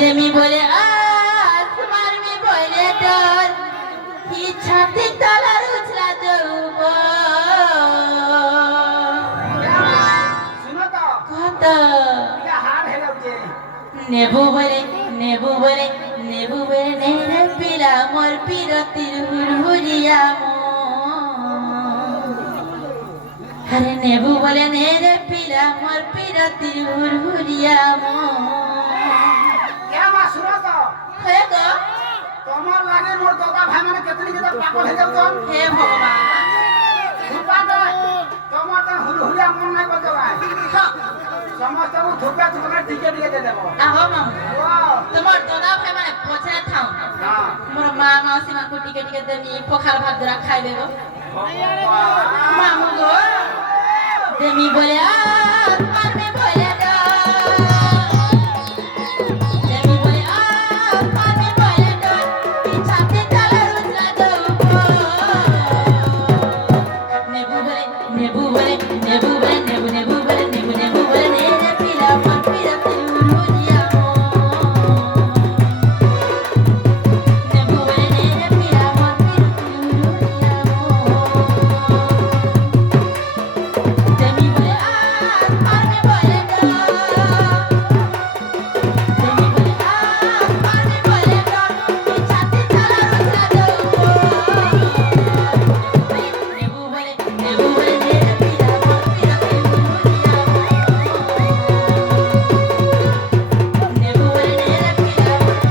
देमी बोले आसमान में बोले डर ही छाती तलर उछला दो सुनो तो कत क्या हार है लगे नेबू बोले नेबू बोले नेबू बोले नेरे पिला मोर पिरतिर हुरहुरिया मो अरे नेबू बोले नेरे पिला मोर पिरतिर हुरहुरिया मो क्या मा सुनो तो हे गो তোমার লাগে মোর দাদা ভাই মানে কেতনি কেতে পাগল হয়ে যাউছন हे भगवान ধুপা দে তোমার তো হুলহুলিয়া মন নাই বলতে ভাই সমস্তକୁ ধুপা তোমাকে টিকে টিকে দে দেব आहो मामू ওয়াও তোমার দাদা ভাই মানে পছরে থাও হ্যাঁ মোর মা মাউসী মাকে টিকে টিকে দেমি পখাল ভাত দ্বারা খাই দেব মামু গো দেমি বলে আসমান মে বলে ডর দেমি বলে আসমান মে বলে ডর পিছাতে তালা রুজলা দো নেবু বলে নেবু বলে নেবু বলে নেবু নেবু বলে নেবু নেবু বলে নেরে পিলা মন পিরা তিরুরিয়া নেবু বলে নেরে পিলা মন পিরা তিরুরিয়া দেমি বলে আসমান মে বলে ডর দেমি বলে আসমান মে বলে ডর পিছাতে তালা রুজলা দো নেবু বলে নেরে পিলা মন পিরা তিরুরিয়া নেবু বলে নেরে পিলা মন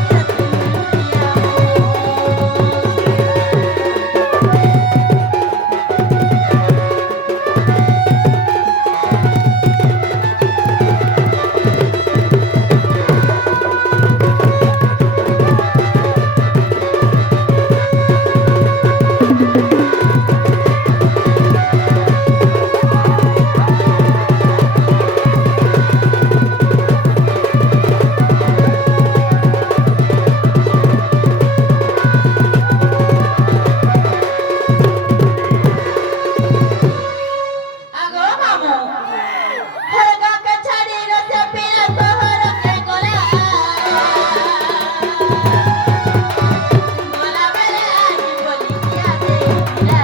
আগো মামু হরগা কে ছাড়ি রতে পিলা তোহর কে গলা গলা বেলে আজ বলি দিয়া দেখিলা